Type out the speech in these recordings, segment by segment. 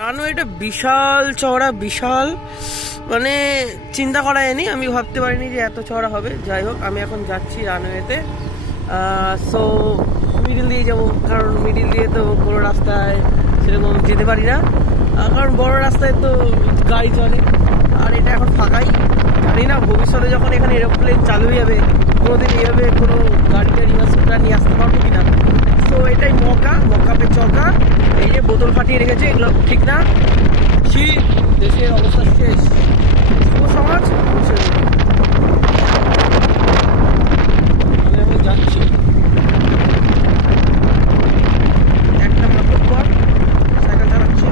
রানওয়েটা বিশাল চওড়া, বিশাল, মানে চিন্তা করা যায়নি। আমি ভাবতে পারিনি যে এত চওড়া হবে। যাই হোক, আমি এখন যাচ্ছি রানওয়েতে। সো মিডিল দিয়ে যাবো, কারণ মিডিল দিয়ে তো কোনো রাস্তায় সেরকম যেতে পারি না, কারণ বড় রাস্তায় তো গাড়ি চলে। আর এটা এখন ফাঁকাই। জানি না ভবিষ্যতে যখন এখানে এরোপ্লেন চালু হয়ে যাবে, কোনোদিন এইভাবে কোনো গাড়ি টাড়ি বা স্কুটার নিয়ে আসতে পারবো কিনা। তো এটাই মকা পে চকা। এই যে বোতল ফাটিয়ে রেখেছে, এগুলো ঠিক না। দেশের অবস্থা শেষ। যুব সমাজ আমি এখন যাচ্ছি একটা মাত্র পর, সাইকেল চালাচ্ছি।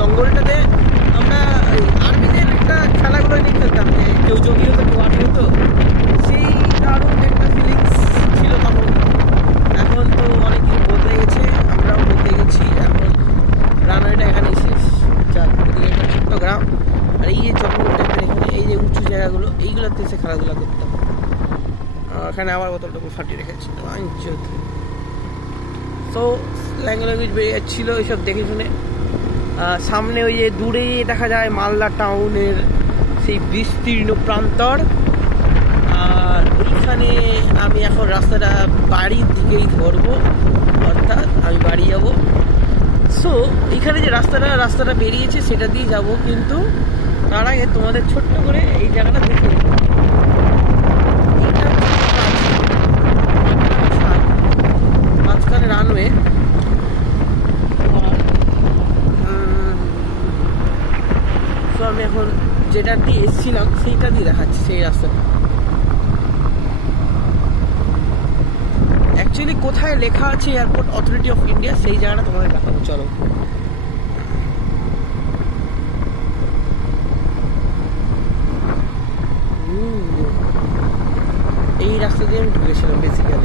জঙ্গলটাতে আমরা আর্মিদের একটা খেলাগুলো নিয়ে খেলতাম, যে কেউ জমি হতো কেউ আর্মি হতো। সেই দারুণ একটা ফিলিংস ছিল তখন। এখন তো অনেক কিছু বদলে গেছে, আমরাও বদলে গেছি। এখন রানওয়েটা এখানে শেষ। একটা ছোট্ট গ্রাম, আর এই যে জঙ্গল টাইপের এখানে এই যে উঁচু জায়গাগুলো, এইগুলোতে এসে খেলাধুলা করতাম। এখানে আবার বোতলটা ফাটিয়ে রেখেছি। তো ল্যাঙ্গুয়েজ বেরিয়ে যাচ্ছিলো এইসব দেখে শুনে। সামনে ওই যে দূরে দেখা যায় মালদা টাউনের সেই বিস্তীর্ণ প্রান্তর। আর ওইখানে আমি এখন রাস্তাটা বাড়ির দিকেই ধরবো, অর্থাৎ আমি বাড়ি যাব। সো এইখানে যে রাস্তাটা বেরিয়েছে সেটা দিয়ে যাব, কিন্তু তার আগে তোমাদের ছোট্ট করে এই জায়গাটা দেখে নেব। মাঝখানে রানওয়ে, তো আমি এখন যেটা দিয়ে এসেছিলাম সেইটা দিয়ে দেখাচ্ছি, সেই রাস্তাটা। অ্যাকচুয়ালি কোথায় লেখা আছে এয়ারপোর্ট অথরিটি অফ ইন্ডিয়া, সেই জায়গাটা তোমাদের দেখাবো। চলো, এই রাস্তা দিয়ে আমি ঢুকেছিলাম বেসিক্যালি।